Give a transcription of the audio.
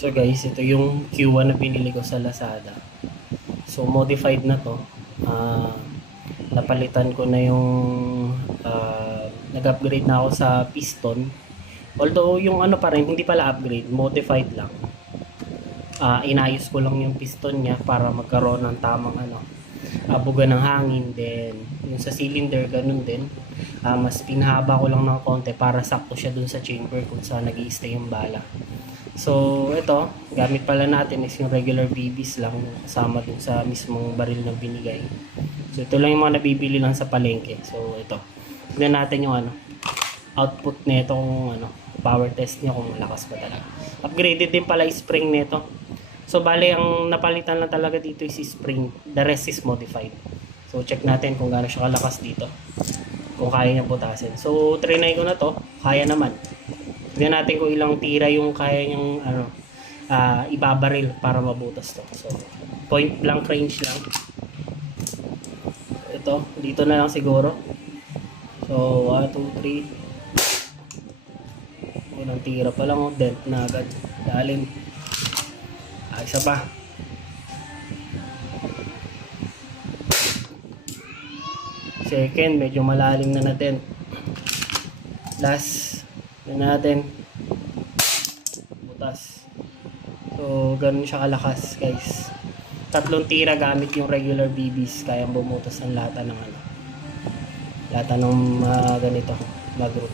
So guys, ito yung Q1 na binili ko sa Lazada. So modified na to. Napalitan ko na yung nag-upgrade na ako sa piston. Although yung ano pa rin, hindi pala upgrade, modified lang. Inayos ko lang yung piston niya para magkaroon ng tamang buga ng hangin. Then yung sa cylinder ganun din. Mas pinahaba ko lang ng konti para sakto siya dun sa chamber kung saan nag-i-stay yung bala. So ito, gamit pala natin is yung regular BBs lang kasama dun sa mismong baril na binigay. So ito lang yung mga nabibili lang sa palengke. So ito, tignan natin yung output nito kung power test niya kung malakas ba talaga. Upgraded din pala yung spring nito. So bale ang napalitan lang talaga dito is spring, the rest is modified. So check natin kung gaano siya kalakas dito, kung kaya niya butasin. So trinay ko na to, kaya naman. Tignan natin kung ilang tira yung kaya niyang ibabaril para mabutas to. So point blank range lang. Ito, dito na lang siguro. So 1, 2, 3. Unang tira pa lang, dent na agad. Lalim. Isa pa. Second, medyo malalim na dent. Last, yun natin. Butas. So, ganun siya kalakas, guys. 3 tira gamit yung regular BBs. Kayang bumutas ng lata ng lata ng ganito, magro.